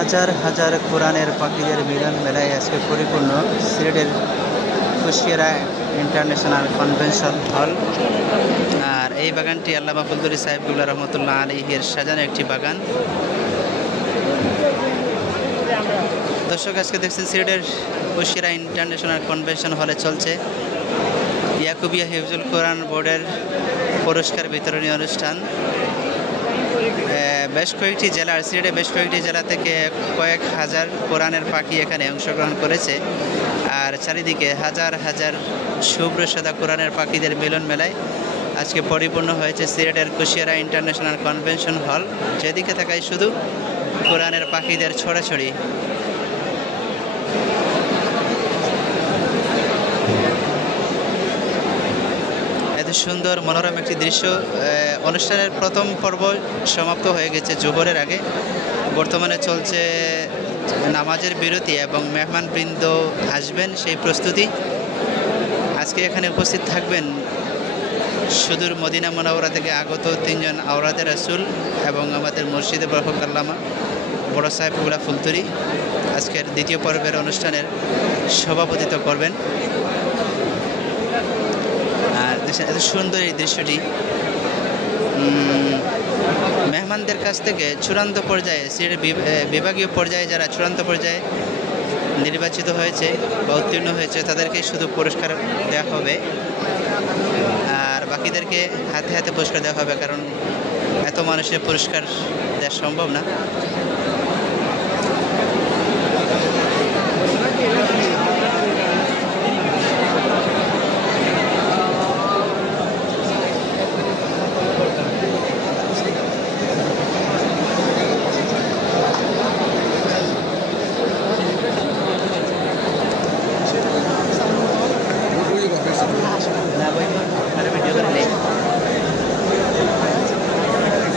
হাজার হাজার কোরআনের পাখিদের মিলন মেলায় আজকে পরিপূর্ণ সিলেটের কুশিয়ারা ইন্টারন্যাশনাল কনভেনশন হল। আর এই বাগানটি আল্লামা ফুলদুরি সাহেবুল্লাহ রহমতুল্লাহ আলাইহির সাজানো একটি বাগান। দর্শক, আজকে দেখছেন সিলেটের কুশিয়ারা ইন্টারন্যাশনাল কনভেনশন হলে চলছে ইয়াকুবিয়া হিফজুল কোরআন বোর্ডের পুরস্কার বিতরণী অনুষ্ঠান। বেশ কয়েকটি জেলার সিলেটে বেশ কয়েকটি জেলা থেকে কয়েক হাজার কোরআনের পাখি এখানে অংশগ্রহণ করেছে। আর চারিদিকে হাজার হাজার শুভ্র সাদা কোরআনের পাখিদের মিলন মেলায় আজকে পরিপূর্ণ হয়েছে সিলেটের কুশিয়ারা ইন্টারন্যাশনাল কনভেনশন হল। যেদিকে তাকাই শুধু কোরআনের পাখিদের ছড়াছড়ি। এত সুন্দর মনোরম একটি দৃশ্য। অনুষ্ঠানের প্রথম পর্ব সমাপ্ত হয়ে গেছে জোহরের আগে। বর্তমানে চলছে নামাজের বিরতি এবং মেহমানবৃন্দ আসবেন সেই প্রস্তুতি। আজকে এখানে উপস্থিত থাকবেন সুদূর মদিনা মুনাওয়ারা থেকে আগত 3 জন আওরাদে রাসূল এবং আমাদের মুর্শিদে বরকত আল্লামা বড় সাহেবুল্লাহ ফুলতুরি আজকের দ্বিতীয় পর্বের অনুষ্ঠানের সভাপতিত্ব করবেন। আর দেখছেন এত সুন্দর এই দৃশ্যটি। মেহমানদের কাছ থেকে চূড়ান্ত পর্যায়ে সিলেটের বিভাগীয় পর্যায়ে যারা চূড়ান্ত পর্যায়ে নির্বাচিত হয়েছে বা উত্তীর্ণ হয়েছে তাদেরকে শুধু পুরস্কার দেওয়া হবে, আর বাকিদেরকে হাতে হাতে পুরস্কার দেওয়া হবে, কারণ এত মানুষের পুরস্কার দেওয়া সম্ভব না।